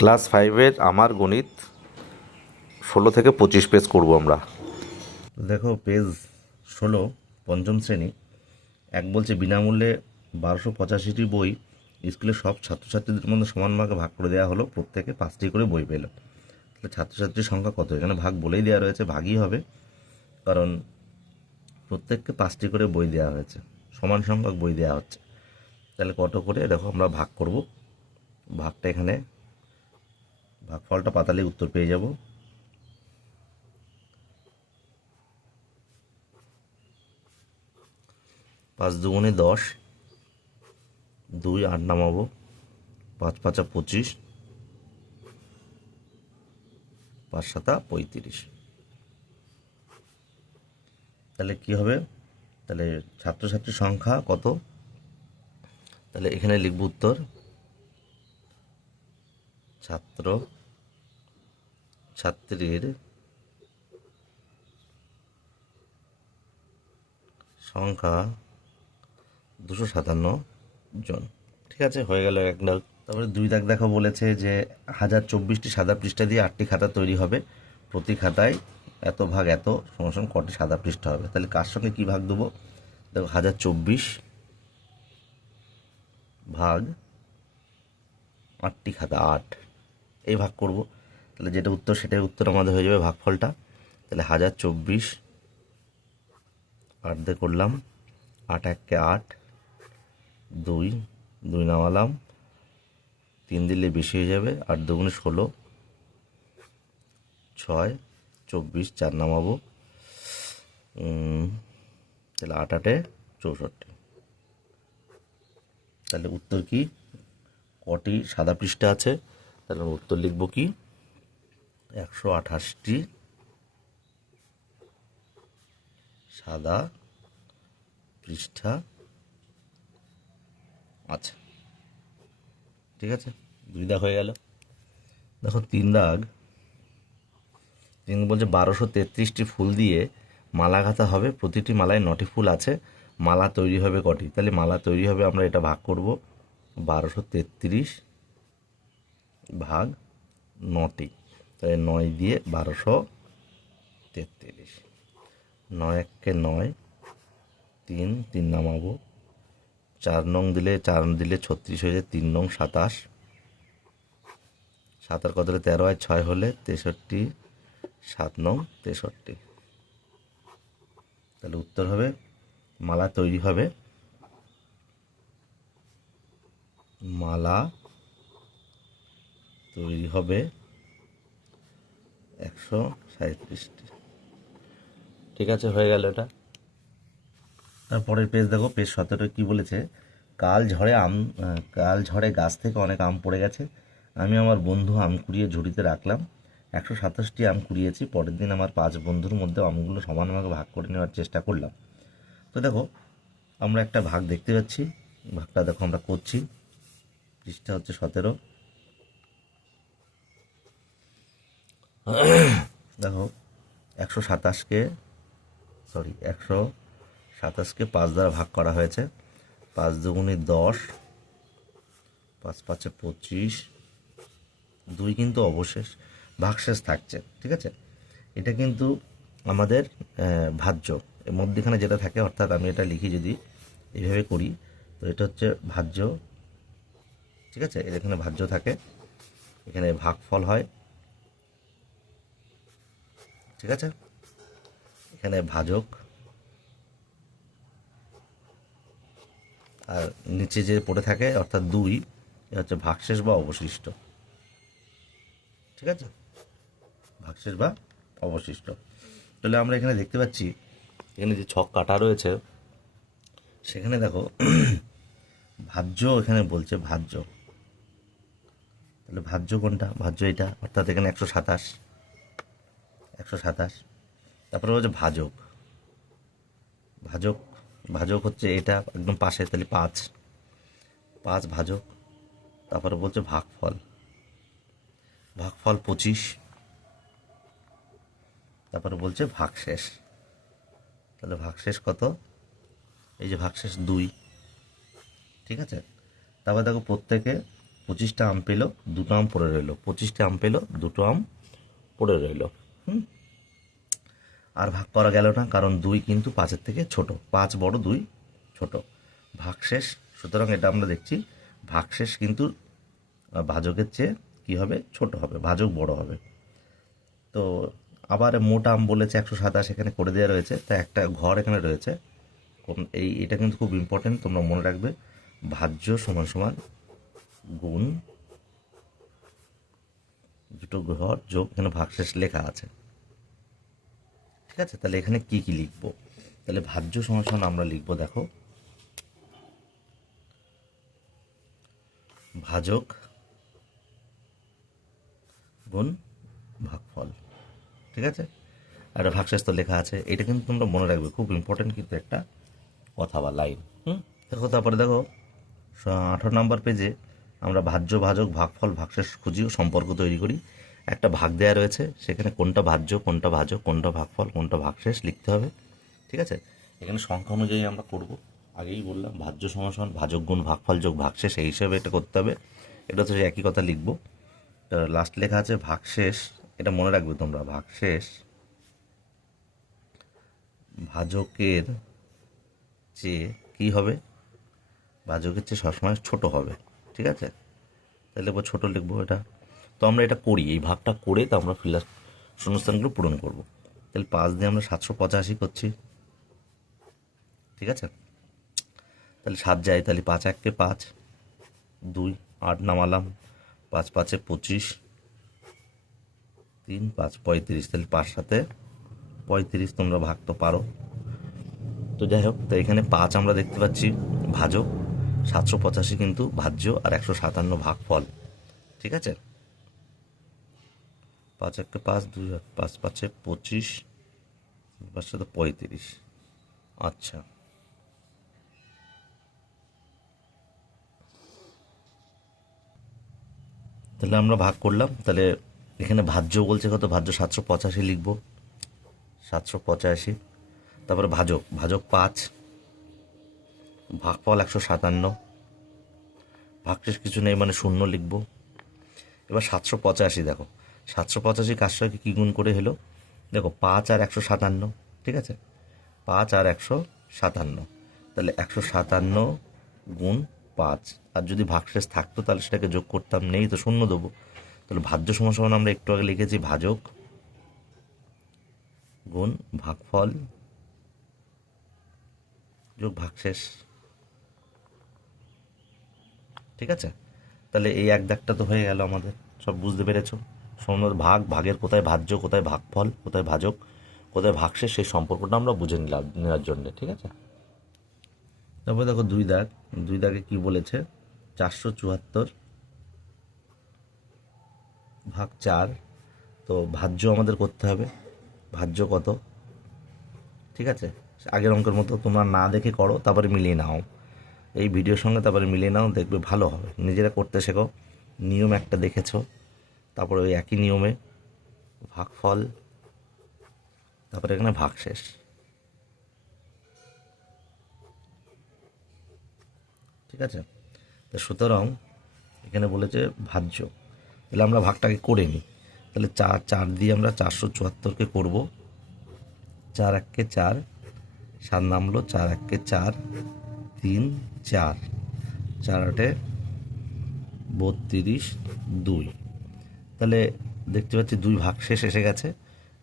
Class ফাইভের আমার গণিত 16 থেকে 25 পেজ করব আমরা। দেখো পেজ 16, পঞ্চম শ্রেণী। এক বলছে বিনামূল্যে 1285টি বই স্কুলের সব ছাত্রছাত্রীদের মধ্যে সমান ভাগে ভাগ করে দেওয়া হলো, প্রত্যেকে 5টি করে বই পেল। তাহলে ছাত্রছাত্রীর সংখ্যা কত? এখানে ভাগ বলেই দেওয়া রয়েছে, ভাগই হবে, কারণ প্রত্যেককে 5টি করে বই দেওয়া হয়েছে, সমান সংখ্যক বই দেওয়া হচ্ছে। তাহলে কত করে দেখো আমরা ভাগ করব। ভাগটা এখানে ভাগফলটা পাতালে উত্তর পেয়ে যাব। 5 দুগুণে 10, 2 8 নামাবো, 5 5 25, 5 7 35। তাহলে কি হবে? তাহলে ছাত্রছাত্রীর সংখ্যা কত? তাহলে এখানে লিখব উত্তর, ছাত্র ছাত্রীর সংখ্যা 257 জন। ঠিক আছে, হয়ে গেল এক দাগ। তারপরে 2 দাগ দেখো, বলেছে যে 1024টি সাদা পৃষ্ঠা দিয়ে 8টি খাতা তৈরি হবে, প্রতি খাতায় এত ভাগ এত সমান কটি সাদা পৃষ্ঠা হবে। তাহলে কার সঙ্গে কি ভাগ দেবো? দেখো 1024 ভাগ 8টি খাতা, 8, এই ভাগ করব। তাহলে যেটা উত্তর সেটাই উত্তর আমাদের হয়ে যাবে ভাগফলটা। তাহলে 1024 8 দিয়ে করলাম, 8 1 8, 2 2 নামালাম, 3 দিলে বেশি হয়ে যাবে, 8 দুগুণে 16, 6 24, 4 নামাবো, তাহলে 8 8 64। তাহলে উত্তর কি? কটি সাদা পৃষ্ঠা আছে? তাহলে উত্তর লিখব কি? 128টি সাদা পৃষ্ঠা আছে। ঠিক আছে, 2 দাগ হয়ে গেল। দেখো 3 দাগ। 3 বলছে 1233টি ফুল দিয়ে মালা গাঁথা হবে, প্রতিটি মালায় 9টি ফুল আছে, মালা তৈরি হবে কটি? তাহলে মালা তৈরি হবে, আমরা এটা ভাগ করব, 1233 ভাগ 9টি। তাহলে 9 দিয়ে 1233, 9 1 9, 3 3 নামাবো, 4 নং দিলে 4 দিলে 36 হয়ে যায়, 3 নং 27, 7 আর কত হলে 13 হয়, 6 হলে 63, 7 নং 63। তাহলে উত্তর হবে, মালা তৈরি হবে, মালা তৈরি হবে 137টি। ঠিক আছে, হয়ে গেল এটা। তারপরের পেজ দেখো, পেজ 17 কি বলেছে? কাল ঝড়ে গাছ থেকে অনেক আম পড়ে গেছে, আমি আমার বন্ধু আম কুড়িয়ে ঝুড়িতে রাখলাম, 127টি আম কুড়িয়েছি, পরের দিন আমার 5 বন্ধুর মধ্যে আমগুলো সমানভাবে ভাগ করে নেওয়ার চেষ্টা করলাম। তো দেখো আমরা একটা ভাগ দেখতে পাচ্ছি, ভাগটা দেখো আমরা করছি। পৃষ্ঠা হচ্ছে 17। দেখো 127কে 5 দ্বারা ভাগ করা হয়েছে, 5 দুগুণে 10, 5 5 25, 2 কিন্তু অবশেষ ভাগশেষ থাকছে। ঠিক আছে, এটা কিন্তু আমাদের ভাজ্য, এর মধ্যেখানে যেটা থাকে, অর্থাৎ আমি এটা লিখি যদি এইভাবে করি, তো এটা হচ্ছে ভাজ্য। ঠিক আছে, এখানে ভাজ্য থাকে, এখানে ভাগফল হয়। ঠিক আছে, এখানে ভাজক, আর নিচে যে পড়ে থাকে অর্থাৎ 2, এ হচ্ছে ভাগশেষ বা অবশিষ্ট। ঠিক আছে, ভাগশেষ বা অবশিষ্ট। তাহলে আমরা এখানে দেখতে পাচ্ছি, এখানে যে ছক কাটা রয়েছে সেখানে দেখো ভাজ্য, এখানে বলছে ভাজ্য, তাহলে ভাজ্য কোনটা? ভাজ্য এটা, অর্থাৎ এখানে 127। তারপরে হচ্ছে ভাজক, ভাজক ভাজক হচ্ছে এটা একদম পাশে, তাহলে 5 ভাজক। তারপরে বলছে ভাগফল, ভাগফল 25। তারপরে বলছে ভাগশেষ, তাহলে ভাগশেষ কত? এই যে ভাগশেষ 2। ঠিক আছে, তারপর দেখো প্রত্যেকে 25টা আম পেলো, 2টো আম পড়ে রইলো। 25টা আম পেলো, 2টো আম পড়ে রইলো। আর ভাগ করা গেল না, কারণ 2 কিন্তু 5-এর থেকে ছোট। 5 বড়, 2 ছোট। ভাগশেষ, সুতরাং এটা আমরা দেখছি ভাগশেষ কিন্তু ভাজকের চেয়ে কী হবে, ছোট হবে, ভাজক বড় হবে। তো আবার মোট আম বলেছে 127, এখানে করে দেওয়া রয়েছে, তাই একটা ঘর এখানে রয়েছে। এটা কিন্তু খুব ইম্পর্টেন্ট, তোমরা মনে রাখবে। ভাজ্য সমান সমান গুণ দুটো ঘর যোগ, এখানে ভাগশেষ লেখা আছে। ঠিক আছে, তাহলে এখানে কি কি লিখবো? তাহলে ভাজ্য সমান সমান আমরা লিখবো, দেখো, ভাজক গুণ ভাগফল। ঠিক আছে, আর ভাগশেষ তো লেখা আছে, এটা কিন্তু তোমরা মনে রাখবে, খুব ইম্পর্টেন্ট কিন্তু একটা কথা বা লাইন। দেখো, তারপরে দেখো 18 নম্বর পেজে আমরা ভাজ্য, ভাজক, ভাগফল, ভাগশেষ খুঁজি, সম্পর্ক তৈরি করি। একটা ভাগ দেওয়া রয়েছে, সেখানে কোনটা ভাজ্য, কোনটা ভাজক, কোনটা ভাগফল, কোনটা ভাগশেষ লিখতে হবে। ঠিক আছে, এখানে সংখ্যা অনুযায়ী আমরা করব। আগেই বললাম ভাজ্য সমান সমান ভাজক গুণ ভাগফল যোগ ভাগশেষ, এই হিসাবে এটা করতে হবে। এটা তো একই কথা লিখবো। লাস্ট লেখা আছে ভাগশেষ, এটা মনে রাখবে তোমরা, ভাগশেষ ভাজকের চেয়ে কী হবে, ভাজকের চেয়ে সবসময় ছোট হবে। ঠিক আছে, তাহলে ছোটো লিখবো এটা। তো আমরা এটা করি, এই ভাগটা করে তো আমরা শূন্যস্থানগুলো পূরণ করব। তাহলে 5 দিয়ে আমরা 785 করছি। ঠিক আছে, তাহলে 7 যায়, তাহলে 5 1 5, 2 8 নামালাম, 5 5 25, 3 5 35, তাহলে 5 7 35, তোমরা ভাগ তো পারো। তো যাই হোক, তো এখানে 5 আমরা দেখতে পাচ্ছি ভাজক, 785 কিন্তু ভাজ্য, আর 157 ভাগফল। ঠিক আছে, 5 1 5, 2 5 5 25, 5 7 35। আচ্ছা, তাহলে আমরা ভাগ করলাম। তাহলে এখানে ভাজ্য বলছে কত, ভাজ্য 785 লিখব, 785। তারপরে ভাজক, ভাজক 5, ভাগফল 157, ভাগশেষ কিছু নেই মানে শূন্য লিখব। এবার 785, দেখো 785 কার সঙ্গে কী গুণ করে হলো, দেখো 5 আর 157। ঠিক আছে, 5 আর 157, তাহলে 157 গুণ 5। আর যদি ভাগশেষ থাকতো তাহলে সেটাকে যোগ করতাম, নেই তো শূন্য দেবো। তাহলে ভাজ্য সমান সমান আমরা একটু আগে লিখেছি ভাজক গুণ ভাগফল যোগ ভাগশেষ। ঠিক আছে, তাহলে এই এক দাগটা তো হয়ে গেল আমাদের, সব বুঝতে পেরেছো। সময় ভাগের কোথায় ভাজ্য, কোথায় ভাগফল, কোথায় ভাজক, কোথায় ভাগশেষ, সেই সম্পর্কটা আমরা বুঝে নেওয়ার জন্য। ঠিক আছে, তারপরে দেখো 2 দাগ, 2 দাগে কি বলেছে, 474 ভাগ 4। তো ভাজ্য আমাদের করতে হবে, ভাজ্য কত। ঠিক আছে, আগের অঙ্কের মতো তোমরা না দেখে করো, তারপরে মিলিয়ে নাও, এই ভিডিওর সঙ্গে তারপরে মিলিয়ে নাও, দেখবে ভালো হবে। নিজেরা করতে শেখো, নিয়ম একটা দেখেছো, তারপরে ওই একই নিয়মে ভাগফল, তারপরে এখানে ভাগশেষ। ঠিক আছে, তো সুতরাং এখানে বলেছে ভাজ্য, তাহলে আমরা ভাগটাকে করে নিই। তাহলে 4 দিয়ে আমরা 474কে করব, 4 1 4, 7 নামলো, 4 1 4, 3 4, 4 8 32, 2। তাহলে দেখতে পাচ্ছি 2 ভাগশেষ এসে গেছে,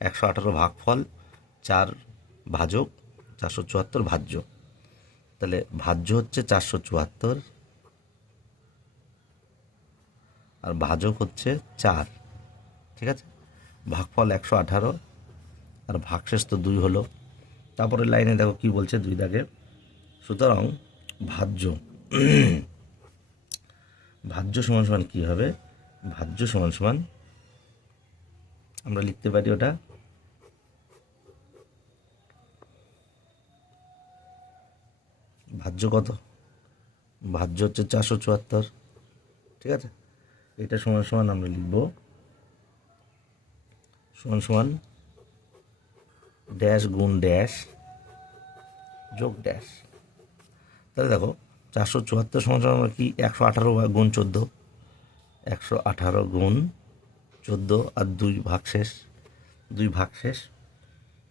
118 ভাগফল, 4 ভাজক, 474 ভাজ্য। তাহলে ভাজ্য হচ্ছে 474 আর ভাজক হচ্ছে 4। ঠিক আছে, ভাগফল 118 আর ভাগশেষ তো 2 হলো। তারপরে লাইনে দেখো কি বলছে 2 দাগে, সুতরাং ভাজ্য ভাজ্য সমান সমান কী হবে, ভাজ্য সমান সমান আমরা লিখতে পারি ওটা ভাজ্য কত, ভাজ্য হচ্ছে 474। ঠিক আছে, এটা সমান সমান আমরা লিখব সমান সমান ড্যাশ গুণ ড্যাশ যোগ ড্যাশ। তাহলে দেখো 474 সমান সমান আমরা কি 118 গুণ 14, 118 গুণ 14 আর 2 ভাগশেষ, 2 ভাগশেষ।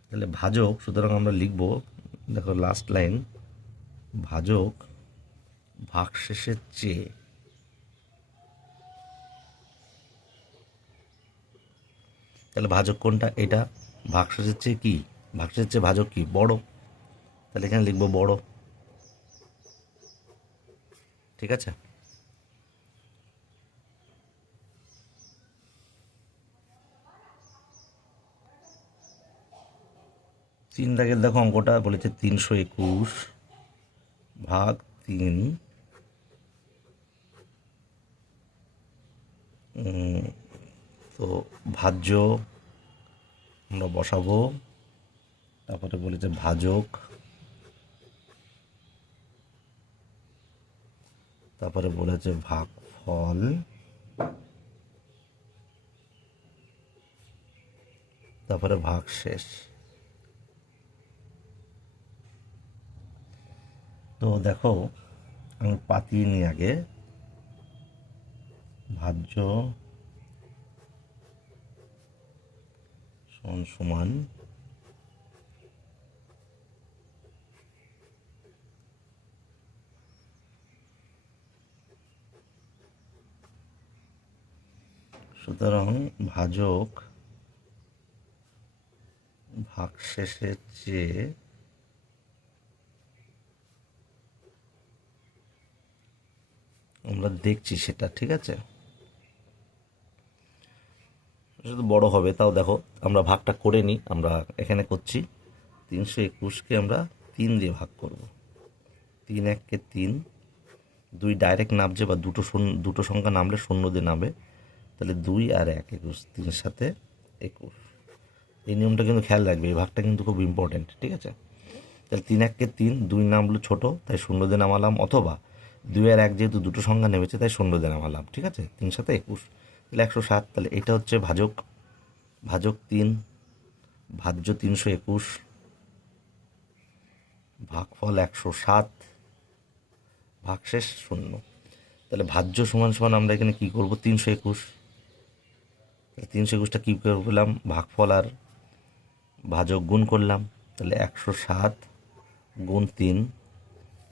তাহলে ভাজক, সুতরাং আমরা লিখব, দেখো লাস্ট লাইন, ভাজক ভাগশেষের চেয়ে, তাহলে ভাজক কোনটা? এটা। ভাগশেষের চেয়ে কি? ভাগশেষের চেয়ে ভাজক কি? বড়। তাহলে এখানে লিখবো বড়। ঠিক আছে। তিন দাগের দেখো অঙ্কটা বলেছে 321 ভাগ 3, তো ভাজ্য আমরা বসাবো। তারপরে বলেছে ভাজক, তারপরে বলেছে ভাগফল, তারপরে ভাগশেষ। তো দেখো আমি পাতিয়ে নিই আগে। ভাজ্য সমান সুতরাং ভাজক ভাগশেষের চেয়ে আমরা দেখছি সেটা। ঠিক আছে, শুধু বড় হবে, তাও দেখো আমরা ভাগটা করে নিই। আমরা এখানে করছি 321কে আমরা 3 দিয়ে ভাগ করব। 3 1-কে 3, 2 ডাইরেক্ট নামছে, বা দুটো সংখ্যা নামলে শূন্য দিয়ে নামবে। তাহলে 2 আর 1 21, 3 সাথে 21। এই নিয়মটা কিন্তু খেয়াল রাখবে, এই ভাগটা কিন্তু খুব ইম্পর্টেন্ট। ঠিক আছে, তাহলে 3 1-কে 3, 2 নামলো ছোট, তাই শূন্য দিয়ে নামালাম, অথবা 2 আর 1 যেহেতু দুটো সংখ্যা নেমেছে তাই শূন্য দিয়ে নামালাম। ঠিক আছে, 3 সাথে 21, তাহলে 107। তাহলে এটা হচ্ছে ভাজক, ভাজক 3, ভাজ্য 321, ভাগফল 107, ভাগশেষ 0। তাহলে ভাজ্য সমান সমান আমরা এখানে কী করবো? 321। তাহলে 321টা কী করে পেলাম? ভাগফল আর ভাজক গুণ করলাম, তাহলে 107 গুণ 3।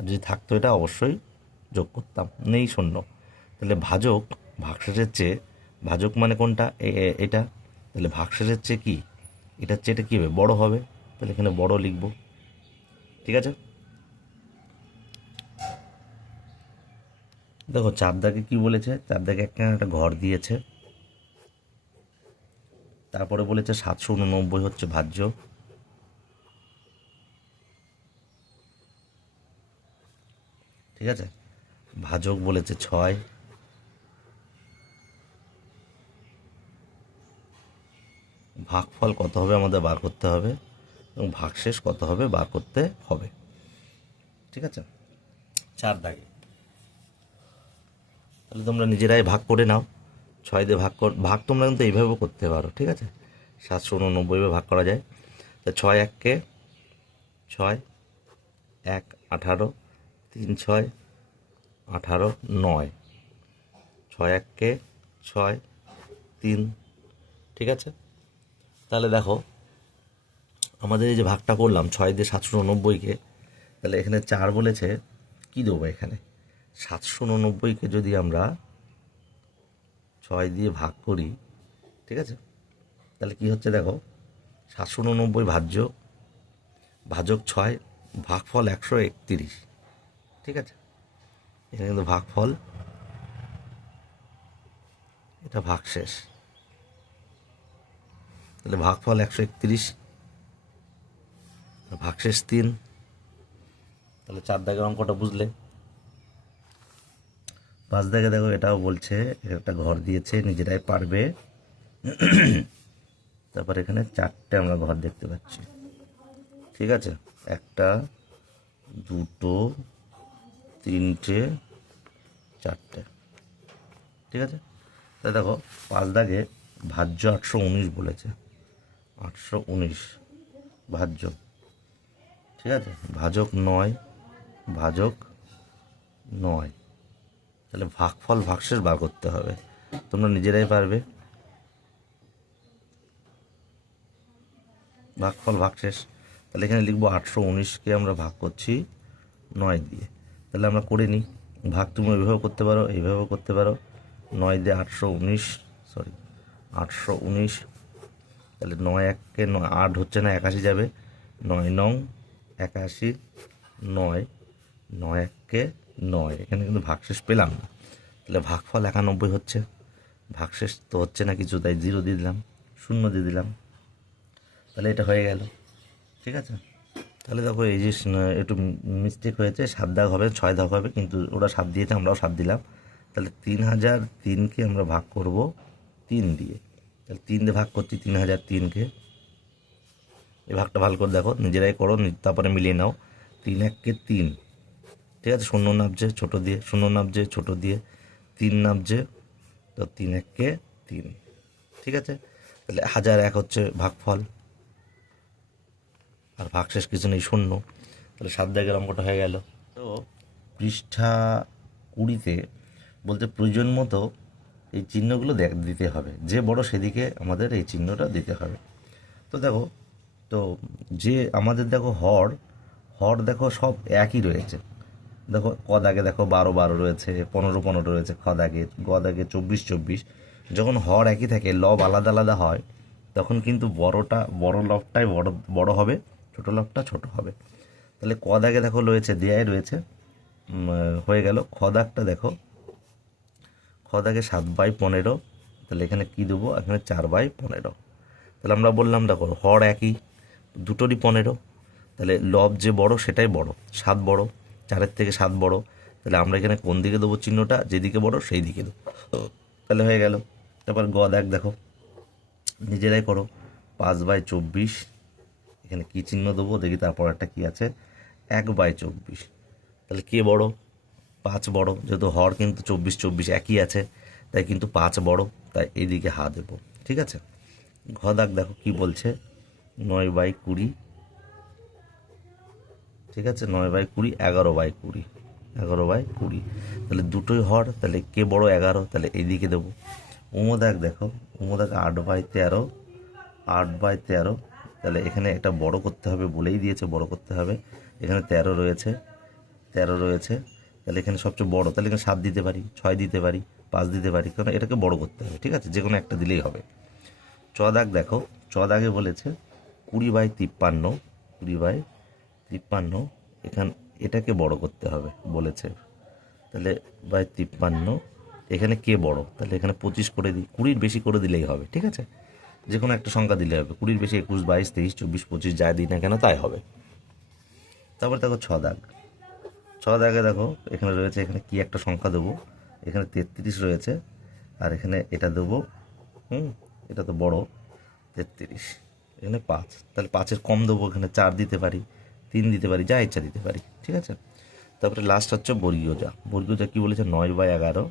যদি থাকতো এটা অবশ্যই যোগ করতাম, নেই 0। তাহলে ভাজক ভাগশেষের চেয়ে, ভাজক মানে কোনটা? এটা। তাহলে ভাগশেষের চেয়ে কি? এটার চেয়ে এটা কী হবে? বড় হবে। তাহলে এখানে বড় লিখব। ঠিক আছে, দেখো 4 দাগে কী বলেছে? 4 দাগে একটা ঘর দিয়েছে, তারপরে বলেছে 789 হচ্ছে ভাজ্য। ঠিক আছে, ভাজক বলেছে 6, ভাগফল কত হবে আমাদের বার করতে হবে, এবং ভাগশেষ কত হবে বার করতে হবে। ঠিক আছে, 4 দাগে। তাহলে তোমরা নিজেরাই ভাগ করে নাও। 6 দিয়ে ভাগ তোমরা কিন্তু এইভাবেও করতে পারো। ঠিক আছে, 789 ভাগ করা যায়। তো 6 1-কে 6, 1 18, 3 6 18 9, 6 1-কে 6 3। ঠিক আছে, তাহলে দেখো আমাদের এই যে ভাগটা করলাম 6 দিয়ে 789-কে, তাহলে এখানে 4 বলেছে, কী দেবো এখানে? 789-কে যদি আমরা 6 দিয়ে ভাগ করি, ঠিক আছে, তাহলে কি হচ্ছে দেখো, 789 ভাজ্য, ভাজক 6, ভাগফল 131। ঠিক আছে, এখানে কিন্তু ভাগফল, এটা ভাগশেষ। তাহলে ভাগফল 131, ভাগশেষ 3। তাহলে 4 দাগের অঙ্কটা বুঝলে। 5 দাগে দেখো এটাও বলছে, একটা ঘর দিয়েছে, নিজেরাই পারবে। তারপর এখানে 4টে আমরা ঘর দেখতে পাচ্ছি। ঠিক আছে, 1 2 3 4। ঠিক আছে, তাই দেখো 5 দাগে ভাজ্য 819 বলেছে, 819 ভাজ্য। ঠিক আছে, ভাজক 9, ভাজক 9। তাহলে ভাগফল ভাগশেষ বার করতে হবে। তোমরা নিজেরাই পারবে। ভাগফল ভাগশেষ। তাহলে এখানে লিখবো 819কে আমরা ভাগ করছি 9 দিয়ে। তাহলে আমরা করে নিই। ভাগ তুমি এইভাবেও করতে পারো, এইভাবেও করতে পারো। 9 দিয়ে 819, সরি 819। তাহলে 9 এককে 9, 8 হচ্ছে না, 81 যাবে। 9 নং 81, 9, 9 এককে 9। এখানে কিন্তু ভাগশেষ পেলাম না, তাহলে ভাগফল 91 হচ্ছে। ভাগশেষ তো হচ্ছে না কিছু, তাই 0 দিয়ে দিলাম, 0 দিয়ে দিলাম। তাহলে এটা হয়ে গেল। ঠিক আছে, তাহলে দেখো এই যে একটু মিস্টেক হয়েছে, 7 দাগ হবে, 6 দাগ হবে, কিন্তু ওরা 7 দিয়েছে, আমরাও 7 দিলাম। তাহলে 3003কে আমরা ভাগ করব 3 দিয়ে। তাহলে 3 দিয়ে ভাগ করছি 3003কে। এই ভাগটা ভালো করে দেখো, নিজেরাই করো, তারপরে মিলিয়ে নাও। 3 এককে 3, ঠিক আছে, 0 নামছে ছোটো দিয়ে, 0 নামছে ছোটো দিয়ে, 3 নামছে, তো 3 এককে 3। ঠিক আছে, তাহলে 1001 হচ্ছে ভাগফল, আর ভাগশেষ কিছু নেই, 0। তাহলে 7 দাগের অঙ্কটা হয়ে গেল। তো পৃষ্ঠা 20তে বলতে প্রয়োজন মতো এই চিহ্নগুলো দিতে হবে, যে বড় সেদিকে আমাদের এই চিহ্নটা দিতে হবে। তো দেখো, তো যে আমাদের দেখো হর দেখো সব একই রয়েছে। দেখো ক দাগে দেখো 12 12 রয়েছে, 15 15 রয়েছে, খ দাগে, গ দাগে 24 24। যখন হর একই থাকে, লব আলাদা আলাদা হয়, তখন কিন্তু বড় লবটাই বড় হবে, ছোট লবটা ছোট হবে। তাহলে ক দাগে দেখো রয়েছে, দেয়াই রয়েছে, হয়ে গেল। খ দাগটা দেখো, খ দাগে 7/15। তাহলে এখানে কি দেবো, এখানে 4/15। তাহলে আমরা বললাম দেখো হর একই, দুটোরই 15, তাহলে লব যে বড় সেটাই বড়, 7 বড়, 4-এর থেকে 7 বড়। তাহলে আমরা এখানে কোন দিকে দেবো চিহ্নটা, যেদিকে বড় সেই দিকে দেবো। তাহলে হয়ে গেল। তারপর গ দাগ দেখো, নিজেরাই করো, 5/24। এখানে কি চিহ্ন দেবো দেখি, তারপর একটা কি আছে, 1/24। তাহলে কে বড়, 5 বড়, যেহেতু হর কিন্তু 24 24 একই আছে, তাই কিন্তু 5 বড়, তাই এইদিকে হা দেবো। ঠিক আছে, ঘ দাগ দেখো কি বলছে, 9/20। ঠিক আছে, 9/20, 11/20, 11/20। তাহলে দুটোই হর, তাহলে কে বড়, 11, তাহলে এইদিকে দেবো। উমো দাগ দেখো, উমো দাগ 8/13, 8/13। তাহলে এখানে একটা বড় করতে হবে, বলেই দিয়েছে বড় করতে হবে। এখানে 13 রয়েছে, 13 রয়েছে, তাহলে এখানে সবচেয়ে বড়, তাহলে এখানে 7 দিতে পারি, 6 দিতে পারি, 5 দিতে পারি, কারণ এটাকে বড় করতে হবে। ঠিক আছে, যে কোনো একটা দিলেই হবে। চ দাগ দেখো, চ দাগে বলেছে 20/53, 20/53। এটাকে বড় করতে হবে বলেছে, তাহলে 53। এখানে কে বড়, তাহলে এখানে 25 করে দিই, 20-র বেশি করে দিলেই হবে। ঠিক আছে, যে কোনো একটা সংখ্যা দিলে হবে, 20-র বেশি 21 22 23 24 25 যাই দিই না কেন তাই হবে। তারপর দেখো ছ দাগ, ছ দাগে দেখো এখানে রয়েছে, এখানে কি একটা সংখ্যা দেবো, এখানে 33 রয়েছে, আর এখানে এটা দেবো, এটা তো বড়, 33, এখানে 5, তাহলে 5-এর কম দেবো, এখানে 4 দিতে পারি, 3 দিতে পারি, যা ইচ্ছা দিতে পারি। ঠিক আছে, তারপরে লাস্ট হচ্ছে বর্গীয় যা। বর্গীয় যা কী বলেছে, 9/11,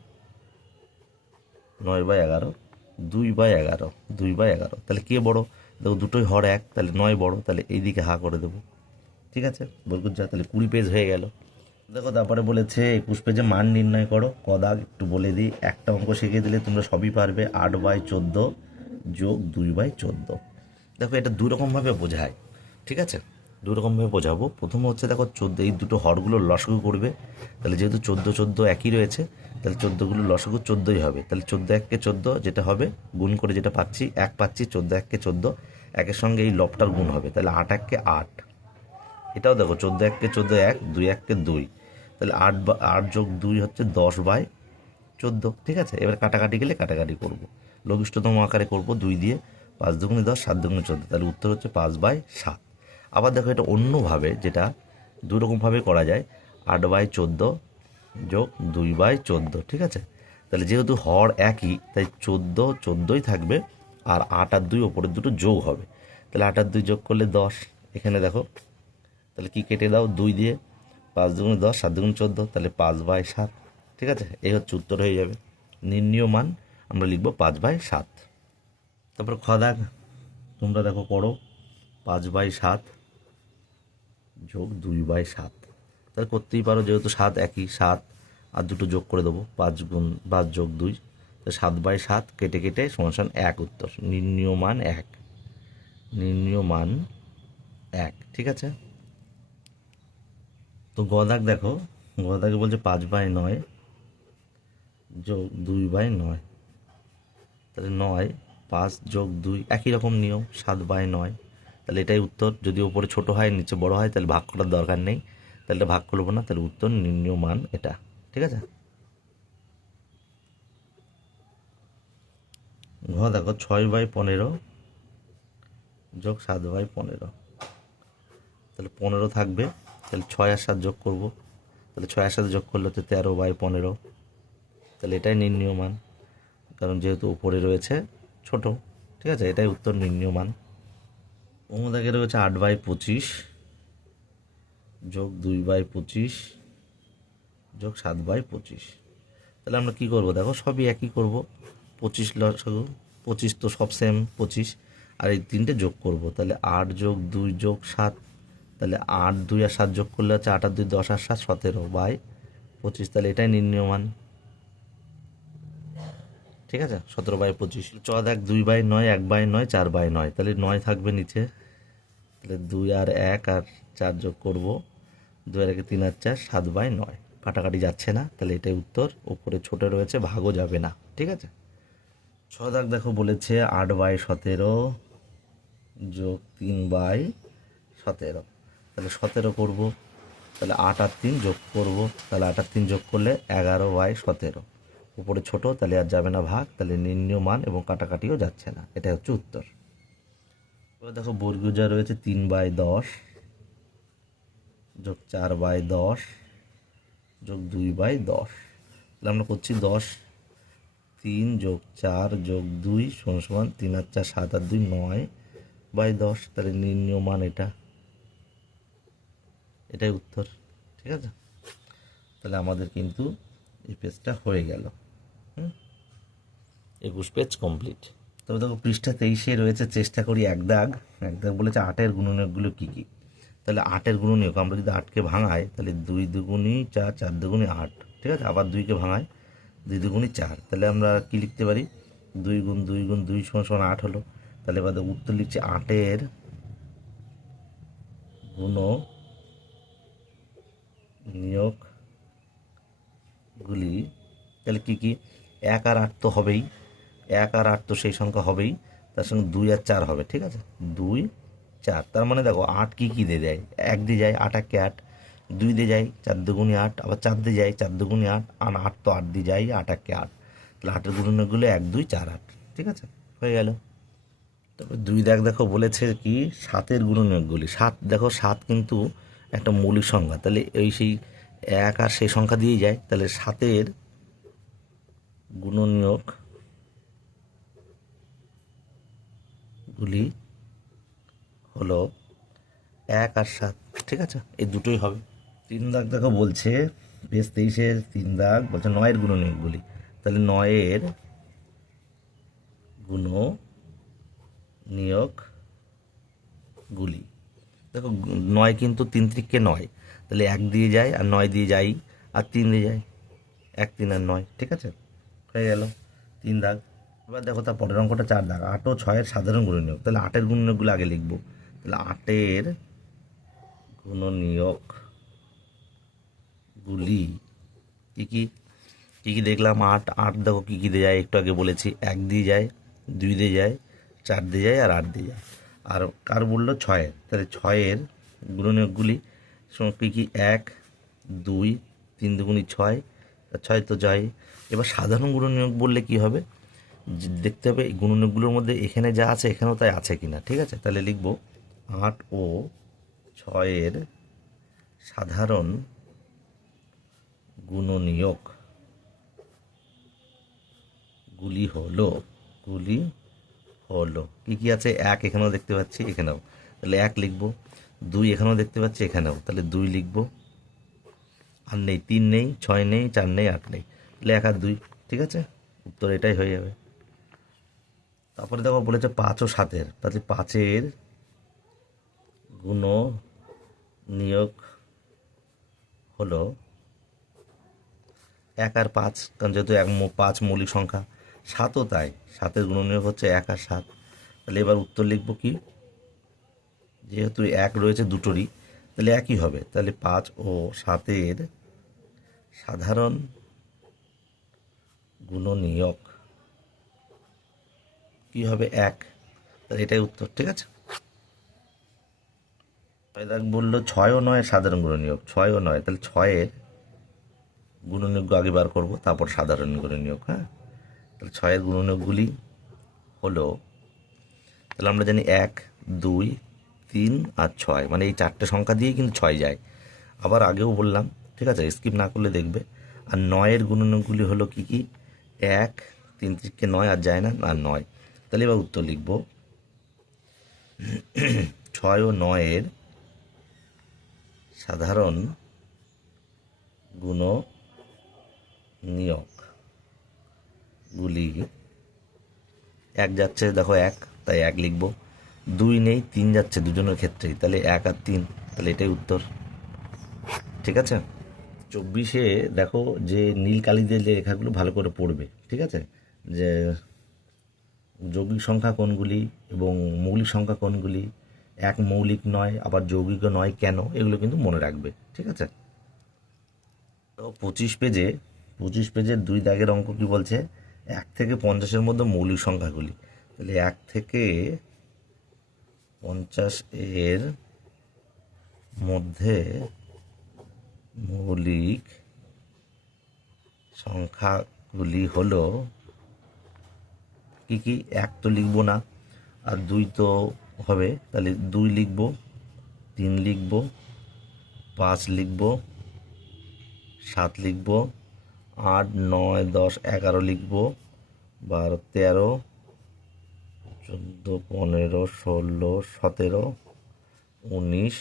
9/11, 2/11, 2/11। তাহলে কে বড়, দেখো দুটোই হর এক, তাহলে 9 বড়, তাহলে এইদিকে হা করে দেবো। ঠিক আছে, বর্গীয় যা, তাহলে 20 পেজ হয়ে গেল। দেখো তারপরে বলেছে 21 পেজে মান নির্ণয় করো। কদাগ একটু বলে দিই, একটা অঙ্ক শিখিয়ে দিলে তোমরা সবই পারবে, 8/14 যোগ 2/14। দেখো এটা দুই রকমভাবে বোঝায়। ঠিক আছে, দুই রকমভাবে বোঝাবো। প্রথমে হচ্ছে দেখো 14, এই দুটো হরগুলো লসাগু করবে, তাহলে যেহেতু 14 14 একই রয়েছে, তাহলে 14গুলো লসাগু 14ই হবে। তাহলে 14 এককে 14 যেটা হবে, গুণ করে যেটা পাচ্ছি 1 পাচ্ছি, 14 এককে 14, একের সঙ্গে এই লবটার গুণ হবে, তাহলে 8 এককে 8। এটাও দেখো 14 এককে 14 1, 2 এককে 2, তাহলে 8 যোগ 2 হচ্ছে 10/14। ঠিক আছে, এবার কাটাকাটি গেলে কাটাকাটি করবো, লঘিষ্ঠতম আকারে করব, 2 দিয়ে, 5 দুগুণে 10, 7 দুগুণে 14, তাহলে উত্তর হচ্ছে 5/7। আবার দেখো এটা অন্যভাবে, যেটা দুরকমভাবে করা যায়, 8/14 যোগ 2/14। ঠিক আছে, তাহলে যেহেতু হর একই, তাই 14 14ই থাকবে, আর 8 আর 2 ওপরের দুটো যোগ হবে, তাহলে 8 আর 2 যোগ করলে 10। এখানে দেখো তাহলে কি কেটে দাও, 2 দিয়ে, 5 দুগুণে 10, 7 দুগুণে 14, তাহলে 5/7। ঠিক আছে, এই হচ্ছে উত্তর হয়ে যাবে। নির্ণীয় মান আমরা লিখব 5/7। তারপর খ দাগ তোমরা দেখো করো, 5/7 যোগ 2/7। তাহলে করতেই পারো, যেহেতু 7 একই, 7 আর দুটো যোগ করে দেবো, 5 যোগ 2, তো 7/7 কেটে কেটে সমান 1 উত্তর। নির্ণীয় মান 1, নির্ণীয় মান 1। ঠিক আছে, তো গ দাগ দেখো, গ দাগে বলছে 5/9 যোগ 2/9, তাহলে 9, 5 যোগ 2 একই রকম নিয়ম 7/9, তাহলে এটাই উত্তর। যদি ওপরে ছোট হয় নিচে বড় হয় তাহলে ভাগ করার দরকার নেই, তাহলে এটা ভাগ করবো না, তাহলে উত্তর নির্ণীয় মান এটা। ঠিক আছে, ঘ দেখো 6/15 যোগ 7/15, তাহলে 15 থাকবে, তাহলে 6 আর 7 যোগ করবো, তাহলে 6 আর 7 যোগ করলে তো 13/15, তাহলে এটাই নির্ণীয় মান, কারণ যেহেতু উপরে রয়েছে ছোট। ঠিক আছে, এটাই উত্তর নির্ণীয় মান। দাগে রয়েছে 8/25 যোগ 2/25 যোগ 7/25, তাহলে আমরা কী করবো দেখো, সবই একই করব। 25 লসাগু, 25 তো সব সেম 25, আর এই 3টে যোগ করব, তাহলে 8 যোগ 2 যোগ 7, তাহলে 8, 2 আর 7 যোগ করলে হচ্ছে 8 আর 2 10 আর 7 17/25, তাহলে এটাই নির্ণীয় মান। ঠিক আছে, 17/25। চ দেখ 2/9, 1/9, 4/9, তাহলে 9 থাকবে নিচে, তাহলে 2 আর 1 আর 4 যোগ করব, 2 আর 1 3 আর 4, 7/9, কাটাকাটি যাচ্ছে না, তাহলে এটাই উত্তর। ওপরে ছোট রয়েছে, ভাগও যাবে না। ঠিক আছে, ছ দাগ দেখো বলেছে 8/17 যোগ 3/17, তাহলে 17 করব, তাহলে 8 আর 3 যোগ করব, তাহলে 8 আর 3 যোগ করলে 11/17, উপরে ছোট তাহলে আর যাবে না ভাগ, তাহলে নির্ণীয় মান এবং কাটাকাটিও যাচ্ছে না, এটাই হচ্ছে উত্তর। এবার দেখো বর্গীয় যা রয়েছে 3/10 যোগ 4/10 যোগ 2/10, তাহলে আমরা করছি 10, 3 যোগ 4 যোগ 2 সমান 3 আর 4 7 আর 2 9/10, তাহলে নির্ণীয় মান এটা, এটাই উত্তর। ঠিক আছে, তাহলে আমাদের কিন্তু এই পেজটা হয়ে গেল। 21 পেজ কমপ্লিট। তবে দেখো পৃষ্ঠা 23-এ রয়েছে চেষ্টা করি এক দাগ। এক দাগ বলেছে 8-এর গুণনীয়কগুলো কী কী, তাহলে 8-এর গুণনীয়ক আমরা যদি 8কে ভাঙাই তাহলে 2 দুগুণী 4, 4 দুগুণী 8। ঠিক আছে, আবার 2কে ভাঙাই 2 দুগুণী 4, তাহলে আমরা কি লিখতে পারি, 2 গুণ 2 গুণ 2 সমান 8 হলো। তাহলে এবার উত্তর লিখছি 8-এর গুণনীয়কগুলি, তাহলে কী কী, 1 আর 8 তো হবেই, 1 আর 8 তো সেই সংখ্যা হবেই, তার সঙ্গে 2 আর 4 হবে। ঠিক আছে, 2 4, তার মানে দেখো 8 কী কী দিয়ে যায়, 1 দিয়ে যায় 8 1 8, 2 দিয়ে যায় 4 দুগুণী 8, আবার 4 দিয়ে যায় 4 দুগুণী 8, আর 8 তো 8 দিয়ে যায় 8 1 8, তাহলে 8-এর গুণনীয়কগুলো 1 2 4 8। ঠিক আছে, হয়ে গেল। তবে 2 দাগ দেখো বলেছে কি 7-এর গুণনীয়কগুলি। 7 দেখো, 7 কিন্তু একটা মৌলিক সংখ্যা, তাহলে এই সেই 1 আর সেই সংখ্যা দিয়েই যায়, তাহলে 7-এর গুণনীয়কগুলি হলো 1 আর 7। ঠিক আছে, এই দুটোই হবে। 3 দাগ দেখো বলছে পেজ 23-এর 3 দাগ বলছে 9-এর গুণনীয়কগুলি, তাহলে 9-এর গুণনীয়কগুলি দেখো, 9 কিন্তু 3 3-কে 9, তাহলে 1 দিয়ে যায় আর 9 দিয়ে যাই আর 3 দিয়ে যায়, 1 3 আর 9। ঠিক আছে, হয়ে গেল 3 দাগ। এবার দেখো তার পরের অঙ্কটা 4 দাগ, 8 ও 6-এর সাধারণ গুণনীয়ক, তাহলে 8-এর গুণনীয়কগুলো আগে লিখবো। তাহলে 8-এর গুণনীয়কগুলি কী কী, কী কী দেখলাম, 8 8 দেখো কী কী দিয়ে যায়, একটু আগে বলেছি, 1 দিয়ে যায়, 2 দিয়ে যায়, 4 দিয়ে যায় আর 8 দিয়ে যায়। আর কার বললো, 6-এর, তাহলে 6-এর গুণনীয়কগুলি কী কী, 1 2 3 দুগুণী 6, 6 তো যায়। এবার সাধারণ গুণনীয়ক বললে কি হবে, দেখতে হবে এই গুণনীয়কগুলোর মধ্যে এখানে যা আছে এখানেও তাই আছে কি না। ঠিক আছে, তাহলে লিখব 8 ও 6-এর সাধারণ গুণনীয়কগুলি হলো কী কী আছে, 1 এখানেও দেখতে পাচ্ছি, এখানেও, তাহলে 1 লিখব। 2 এখানেও দেখতে পাচ্ছি, এখানেও, তাহলে 2 লিখব। আর নেই 3 নেই, 6 নেই, 4 নেই, 8 নেই, তাহলে 1 আর 2। ঠিক আছে, উত্তর এটাই হয়ে যাবে। তারপরে দেখো বলেছে 5 ও 7-এর, তাহলে 5-এর গুণনীয়ক হলো 1 আর 5, কারণ যেহেতু 5 মৌলিক সংখ্যা, সাতও তাই, 7-এর গুণনীয়ক হচ্ছে 1 আর 7। তাহলে এবার উত্তর লিখব কি, যেহেতু 1 রয়েছে দুটোরই, তাহলে একই হবে। তাহলে 5 ও 7-এর সাধারণ গুণনীয়ক কি হবে, 1। তাহলে এটাই উত্তর, ঠিক আছে। দেখ বললো 6 ও 9 সাধারণ গুণনীয়ক, 6 ও 9, তাহলে 6-এর গুণনীয়ক আগে বার করবো, তারপর সাধারণ গুণনীয়ক। হ্যাঁ, তাহলে 6-এর গুণনীয়কগুলি হলো, তাহলে আমরা জানি 1, 2, 3 আর 6, মানে এই 4টে সংখ্যা দিয়েই কিন্তু 6 যায়। আবার আগেও বললাম, ঠিক আছে, স্কিপ না করলে দেখবে। আর 9-এর গুণনীয়কগুলি হলো কি কি, 1, 3 থেকে 9 আর যায় না, আর 9। তাহলে এবার উত্তর লিখব 6 ও 9-এর সাধারণ গুণনীয়কগুলি, 1 যাচ্ছে, দেখো 1, তাই 1 লিখব। 2 নেই, 3 যাচ্ছে দুজনের ক্ষেত্রেই, তাহলে 1 আর 3, তাহলে এটাই উত্তর, ঠিক আছে। 24-এ দেখো যে নীল কালি দিয়ে যে লেখাগুলো ভালো করে পড়বে, ঠিক আছে, যে যৌগিক সংখ্যা কোনগুলি এবং মৌলিক সংখ্যা কোনগুলি, এক মৌলিক নয় আবার যৌগিকও নয় কেন, এগুলো কিন্তু মনে রাখবে, ঠিক আছে। তো 25 পেজের 2 দাগের অঙ্ক কি বলছে, 1 থেকে 50-এর মধ্যে মৌলিক সংখ্যাগুলি। তাহলে 1 থেকে 50-এর মধ্যে মৌলিক সংখ্যাগুলি হলো কি কি, 1 তো লিখবো না, আর 2 তো হবে, তাহলে 2 লিখব, 3 লিখব, 5 লিখব, 7 লিখব, 8, 9, 10, 11 লিখব, 12, 13, 14, 15, 16, 17, 19,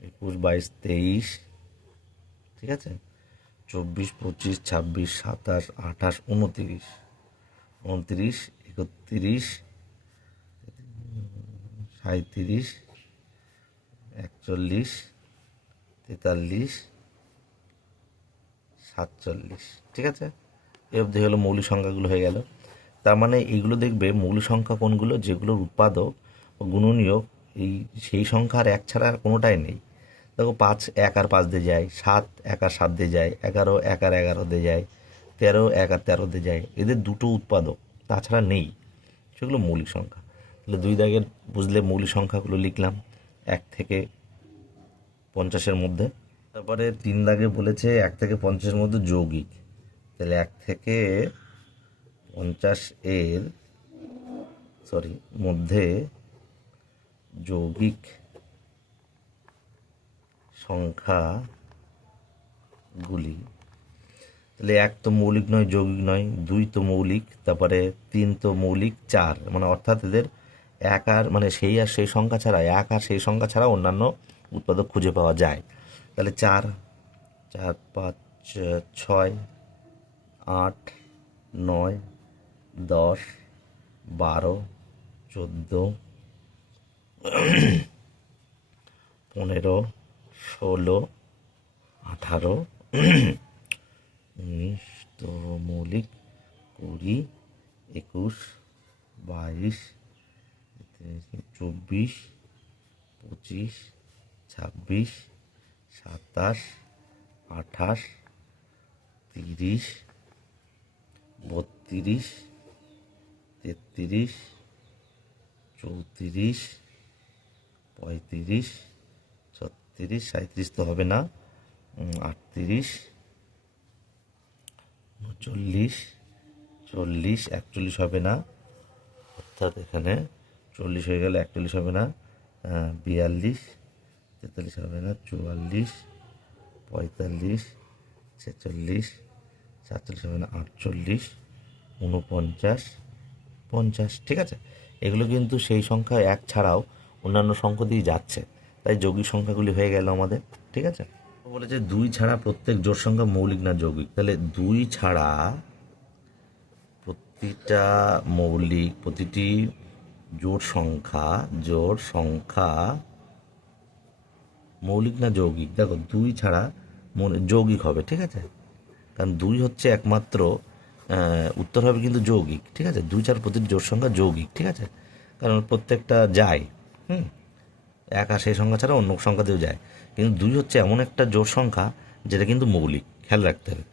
21, 22, 23, ঠিক আছে, 24, 25, 26, 27, 28, 29, 29, 31, 37, 41, 43, 47, ঠিক আছে। এ অবধি হলো মৌলিক সংখ্যাগুলো হয়ে গেল। তার মানে এইগুলো দেখবে মৌলিক সংখ্যা কোনগুলো, যেগুলোর উৎপাদক ও গুণনীয়ক এই সেই সংখ্যা আর 1 ছাড়া আর কোনোটাই নেই। দেখো 5 1 আর 5 দিয়ে যায়, 7 1 আর 7 দিয়ে যায়, 11 1 আর 11 দিয়ে যায়, 13 1 আর 13 দিয়ে যায়, এদের দুটো উৎপাদক তাছাড়া নেই, সেগুলো মৌলিক সংখ্যা। তাহলে 2 দাগের বুঝলে মৌলিক সংখ্যাগুলো লিখলাম 1 থেকে 50-এর মধ্যে। তারপরে 3 দাগে বলেছে 1 থেকে 50-এর মধ্যে যৌগিক, তাহলে 1 থেকে 50-এর মধ্যে যৌগিক সংখ্যাগুলি, তাহলে 1 তো মৌলিক নয়, যৌগিক নয়, 2 তো মৌলিক, তারপরে 3 তো মৌলিক, 4 মানে অর্থাৎ এদের 1 আর মানে সেই আর সেই সংখ্যা ছাড়া, 1 আর সেই সংখ্যা ছাড়া অন্যান্য উৎপাদক খুঁজে পাওয়া যায়। তাহলে 4, 4, 5, 6, 8, 9, 10, 12, 14, 15, 16, 18, 19 তো মৌলিক, 20, 21, 22, 24, 25, 26, 27, 28, 30, 32, 33, 34, 35, 36, 37 তো হবে না, 38, 39, 40, 41 হবে না, অর্থাৎ এখানে 40 হয়ে গেলে 41 হবে না, 42, 43 হবে না, 44, 45, 46, 47 হবে না, 48, 49, 50, ঠিক আছে। এগুলো কিন্তু সেই সংখ্যা 1 ছাড়াও অন্যান্য সংখ্যা দিয়ে যাচ্ছে, তাই যৌগিক সংখ্যাগুলি হয়ে গেল আমাদের, ঠিক আছে। বলেছে 2 ছাড়া প্রত্যেক জোড় সংখ্যা মৌলিক না যৌগিক, তাহলে 2 ছাড়া প্রতিটি জোড় সংখ্যা মৌলিক না যৌগিক, দেখো 2 ছাড়া যৌগিক হবে, ঠিক আছে, কারণ 2 হচ্ছে একমাত্র উত্তর হবে কিন্তু যৌগিক, ঠিক আছে। 2, 4 প্রতিটি জোড় সংখ্যা যৌগিক, ঠিক আছে, কারণ প্রত্যেকটা যায়। এক আর সেই সংখ্যা ছাড়া অন্য সংখ্যা দিয়েও যায়, কিন্তু 2 হচ্ছে এমন একটা জোড় সংখ্যা যেটা কিন্তু মৌলিক, খেয়াল রাখতে হবে।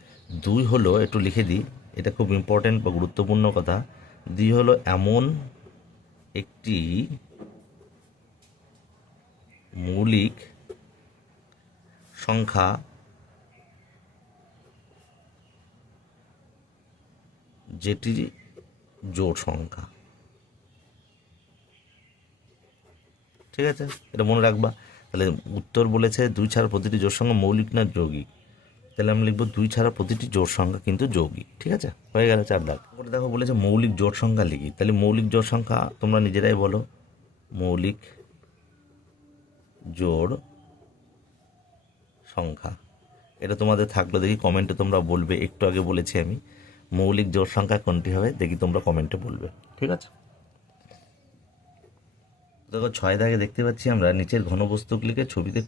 2 হলো, একটু লিখে দিই, এটা খুব ইম্পর্ট্যান্ট বা গুরুত্বপূর্ণ কথা। 2 হলো এমন একটি মৌলিক সংখ্যা যেটি জোড় সংখ্যা, ঠিক আছে, এটা মনে রাখবা। তাহলে উত্তর বলেছে 2 ছাড়া প্রতিটি জোড় সংখ্যা মৌলিক না যৌগিক, তাহলে আমি লিখবো 2 ছাড়া প্রতিটি জোড় সংখ্যা কিন্তু যৌগিক, ঠিক আছে, হয়ে গেল 4 দাগ। তারপরে দেখো বলেছে মৌলিক জোড় সংখ্যা লিখি, তাহলে মৌলিক জোড় সংখ্যা তোমরা নিজেরাই বলো, মৌলিক জোড় সংখ্যা, এটা তোমাদের থাকলো, দেখি কমেন্টে তোমরা বলবে। একটু আগে বলেছি আমি, মৌলিক জোড় সংখ্যা কোনটি হবে, দেখি তোমরা কমেন্টে বলবে, ঠিক আছে। দেখো 6 দাগে দেখতে পাচ্ছি আমরা নিচের ঘনবস্তুগুলিকে ছবিতে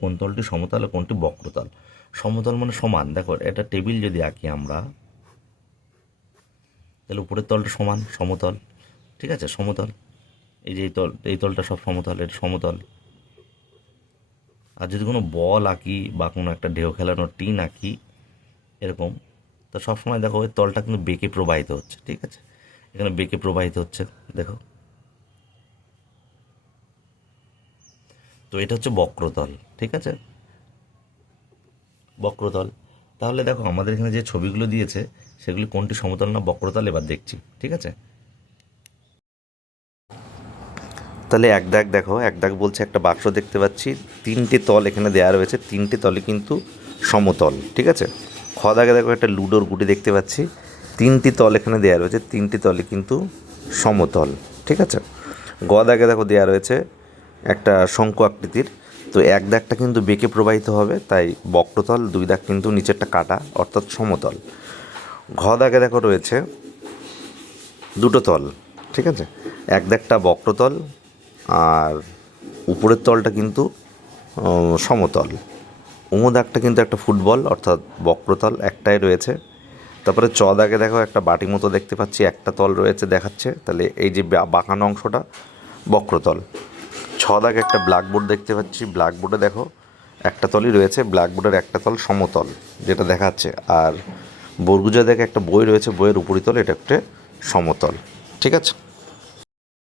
কোন তলটি সমতল আর কোনটি বক্রতল। সমতল মানে সমান, দেখো এটা টেবিল যদি আঁকি আমরা, তাহলে উপরের তলটা সমান, সমতল, ঠিক আছে, সমতল। এই যে এই তলটা সব সমতল, এটা সমতল। আর যদি কোনো বল আঁকি বা কোনো একটা ঢেউ খেলানোর টিন আঁকি এরকম, তো সবসময় দেখো ওই তলটা কিন্তু বেঁকে প্রবাহিত হচ্ছে, ঠিক আছে, এখানে বেঁকে প্রবাহিত হচ্ছে, দেখো। তো এটা হচ্ছে বক্রতল, ঠিক আছে, বক্রতল। তাহলে দেখো আমাদের এখানে যে ছবিগুলো দিয়েছে সেগুলি কোনটি সমতল না বক্রতল, এবার দেখছি, ঠিক আছে। তাহলে এক দাগ দেখো, এক দাগ বলছে একটা বাক্স দেখতে পাচ্ছি, 3টে তল এখানে দেওয়া রয়েছে, 3টে তলে কিন্তু সমতল, ঠিক আছে। খ দাগে দেখো একটা লুডোর গুটি দেখতে পাচ্ছি, 3টি তল এখানে দেওয়া রয়েছে, 3টি তলে কিন্তু সমতল, ঠিক আছে। গ দাগে দেখো দেওয়া রয়েছে একটা শঙ্কু আকৃতির, তো এক দাগটা কিন্তু বেঁকে প্রবাহিত হবে, তাই বক্রতল, 2 দাগ কিন্তু নিচেরটা কাটা অর্থাৎ সমতল। ঘ দাগে দেখো রয়েছে 2টো তল, ঠিক আছে, এক দাগটা বক্রতল আর উপরের তলটা কিন্তু সমতল। দাগটা কিন্তু একটা ফুটবল অর্থাৎ বক্রতল একটাই রয়েছে। তারপরে চ দাগে দেখো একটা বাটি মতো দেখতে পাচ্ছি, একটা তল রয়েছে দেখাচ্ছে, তাহলে এই যে বাঁকানো অংশটা বক্রতল। ছ দাগে একটা ব্ল্যাকবোর্ড দেখতে পাচ্ছি, ব্ল্যাকবোর্ডে দেখো একটা তলই রয়েছে, ব্ল্যাকবোর্ডের একটা তল সমতল যেটা দেখাচ্ছে, আর বরগুজা দেখে একটা বই রয়েছে, বইয়ের উপরিতল এটা একটা সমতল, ঠিক আছে।